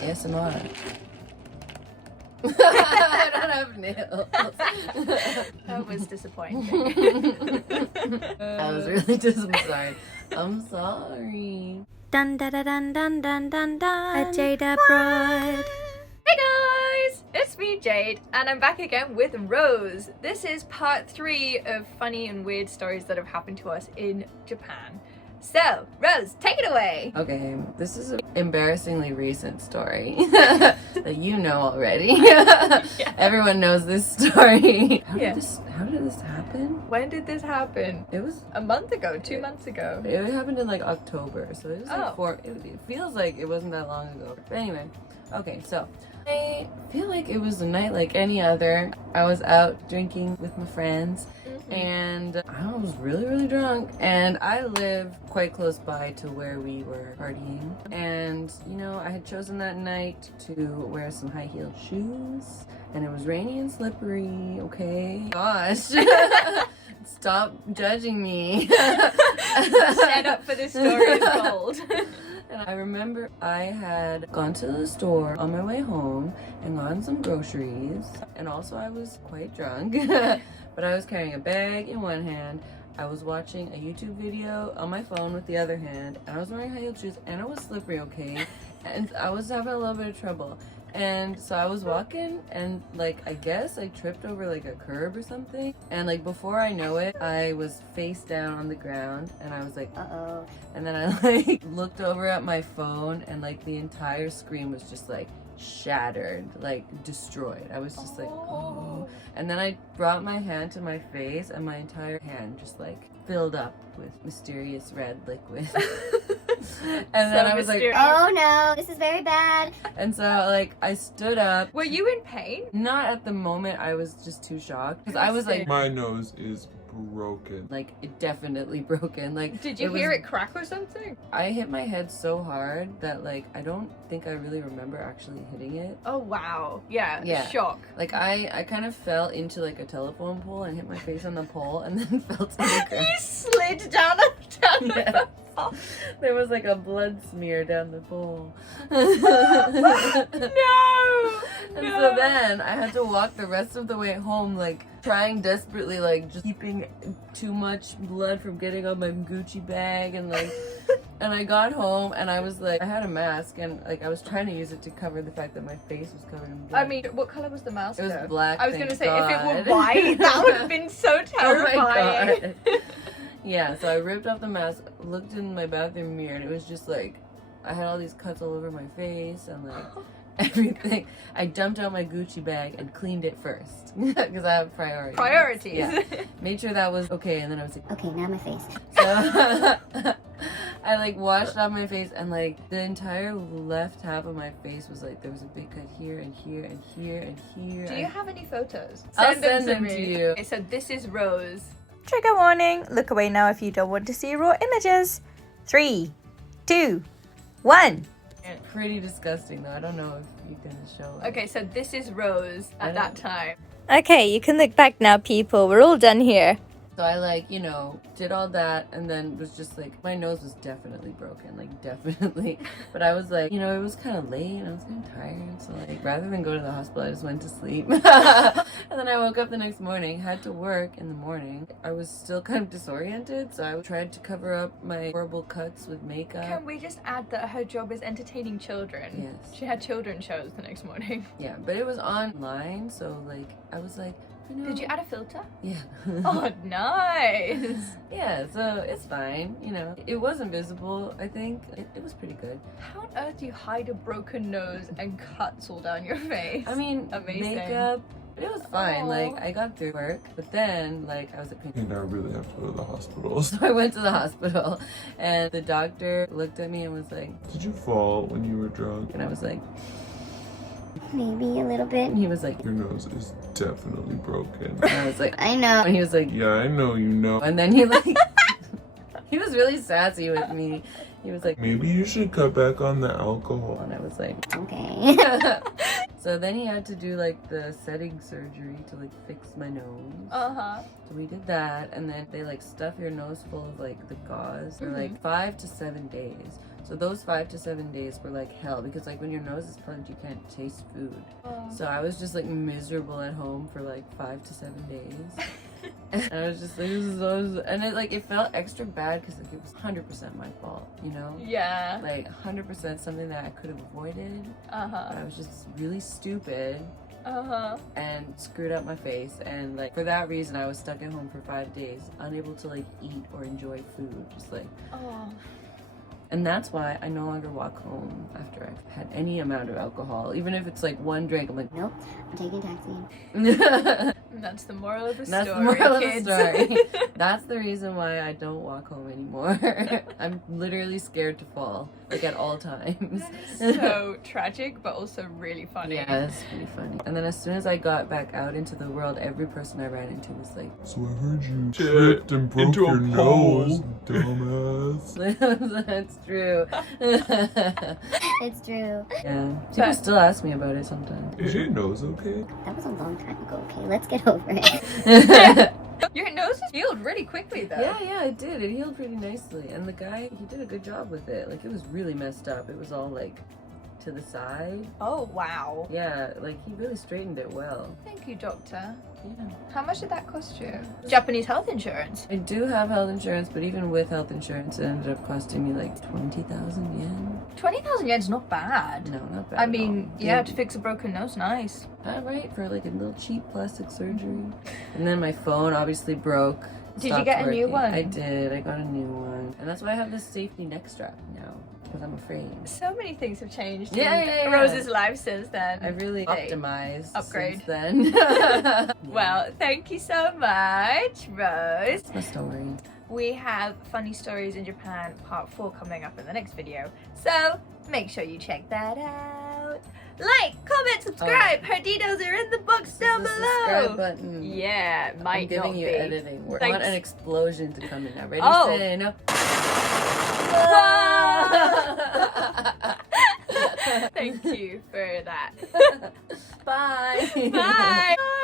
ASMR. I don't have nails. That was disappointing. I was really just sorry. I'm sorry. Dun dun dun dun dun dun dun dun. A Jade abroad. Hey guys, it's me Jade, and I'm back again with Rose. This is part 3 of funny and weird stories that have happened to us in Japan. So, Rose, take it away. Okay, this is an embarrassingly recent story that you know already. Yeah. Everyone knows this story. How did this happen? When did this happen? It was a month ago, 2 months ago. It happened in like October, so it was like it feels like it wasn't that long ago. But anyway, okay, so I feel like it was a night like any other. I was out drinking with my friends. And I was really, really drunk. And I live quite close by to where we were partying. And, you know, I had chosen that night to wear some high-heeled shoes. And it was rainy and slippery, okay? Gosh. Stop judging me. Set up for this story is gold. And I remember I had gone to the store on my way home and gotten some groceries. And also I was quite drunk. But I was carrying a bag in one hand. I was watching a YouTube video on my phone with the other hand. And I was wearing high-heeled shoes and it was slippery, okay? And I was having a little bit of trouble. And so I was walking and like, I guess I tripped over like a curb or something. And like before I know it, I was face down on the ground and I was like, uh-oh. And then I like looked over at my phone and like the entire screen was just like shattered, like destroyed. I was just like, oh. And then I brought my hand to my face and my entire hand just like filled up with mysterious red liquid. And then I was like, oh no, this is very bad. And so like I stood up. Were you in pain? Not at the moment. I was just too shocked because I was like, my nose is broken. Like it definitely broken. Like, did you hear it crack or something? I hit my head so hard that like I don't think I really remember actually hitting it. Oh wow. Yeah. Shock. Like I kind of fell into like a telephone pole and hit my face on the pole and then fell to the ground. You slid down the pole. There was like a blood smear down the pole. No. And so then I had to walk the rest of the way home like trying desperately, like just keeping too much blood from getting on my Gucci bag and like and I got home and I was like, I had a mask and like I was trying to use it to cover the fact that my face was covered in blood. I mean, what color was the mask? It was black. I was gonna say, God. if it were white, that would have been so terrifying. Oh my God. Yeah, so I ripped off the mask, looked in my bathroom mirror, and it was just like I had all these cuts all over my face and like everything. I dumped out my Gucci bag and cleaned it first because I have priorities. Priorities. Yeah. Made sure that was okay, and then I was like, Okay, now my face. So I like washed off my face, and like the entire left half of my face was like there was a big cut here and here and here and here. Do you have any photos? I'll send them to you. Okay, so this is Rose. Trigger warning. Look away now if you don't want to see raw images. 3, 2, 1. Pretty disgusting though. I don't know if you can show it. Okay, so this is Rose at that time. Okay, you can look back now, people. We're all done here. So I like, you know, did all that and then was just like, my nose was definitely broken, like definitely. But I was like, you know, it was kind of late and I was kind of tired. So like, rather than go to the hospital, I just went to sleep. And then I woke up the next morning, had to work in the morning. I was still kind of disoriented. So I tried to cover up my horrible cuts with makeup. Can we just add that her job is entertaining children? Yes. She had children's shows the next morning. Yeah, but it was online. So like, I was like, no. Did you add a filter? Yeah. Oh, nice. Yeah, so it's fine, you know. It wasn't visible, I think. It was pretty good. How on earth do you hide a broken nose and cuts all down your face? I mean, amazing. Makeup, it was fine. Aww. Like, I got through work, but then, like, I was like, And I really have to go to the hospital. so I went to the hospital, and the doctor looked at me and was like, Did you fall when you were drunk? and I was like, Maybe a little bit. and he was like, Your nose is definitely broken. and I was like, I know. and he was like, Yeah, I know you know. and then he like, he was really sassy with me. He was like, Maybe you should cut back on the alcohol. and I was like, Okay. so then he had to do like the setting surgery to like fix my nose. Uh-huh. So we did that, and then they like stuff your nose full of like the gauze for like 5 to 7 days. So those 5 to 7 days were like hell because like when your nose is plugged, you can't taste food. So I was just like miserable at home for like 5 to 7 days. And I was just like, and it felt extra bad because like it was 100% my fault, you know? Yeah. Like 100% something that I could have avoided. But I was just really stupid. And screwed up my face, and like for that reason I was stuck at home for 5 days, unable to like eat or enjoy food, just like and that's why I no longer walk home after I've had any amount of alcohol, even if it's like one drink. I'm like, nope, I'm taking a taxi. And that's the moral of the that's story, the moral kids. of the story. That's the reason why I don't walk home anymore. I'm literally scared to fall, like at all times. So tragic, but also really funny. Yeah, it's pretty funny. And then as soon as I got back out into the world, every person I ran into was like, So I heard you tripped and broke into a your pole. nose, dumbass. that's true. It's true. Yeah, people still ask me about it sometimes. Is your nose okay? That was a long time ago, okay? Let's get over it. Your nose is healed really quickly though. Yeah, it did. It healed pretty nicely. And the guy, he did a good job with it. Like, it was really messed up. It was all, like, to the side. Oh, wow. Yeah, like, he really straightened it well. Thank you, doctor. Yeah. How much did that cost you? Japanese health insurance. I do have health insurance, but even with health insurance, it ended up costing me, like, 20,000 yen. 20,000 yen's not bad. No, not bad I at mean, all. yeah, to fix a broken nose, nice. Right, for, like, a little cheap plastic surgery. And then my phone obviously broke. Did you stopped get a new working. one? I did. I got a new one. And that's why I have this safety neck strap now, because I'm afraid. So many things have changed Yeah, in Rose's life since then. I've really Hey, optimized upgrade. since then. Well, thank you so much, Rose. That's my story. We have funny stories in Japan part 4 coming up in the next video, so make sure you check that out. Like, comment, subscribe. Her details are in the box down This is the below. subscribe button. Yeah, I'm might giving not you be. editing work. I Thanks. want an explosion to come in now. Ready, Oh. steady, no. Thank you for that. Bye. Bye.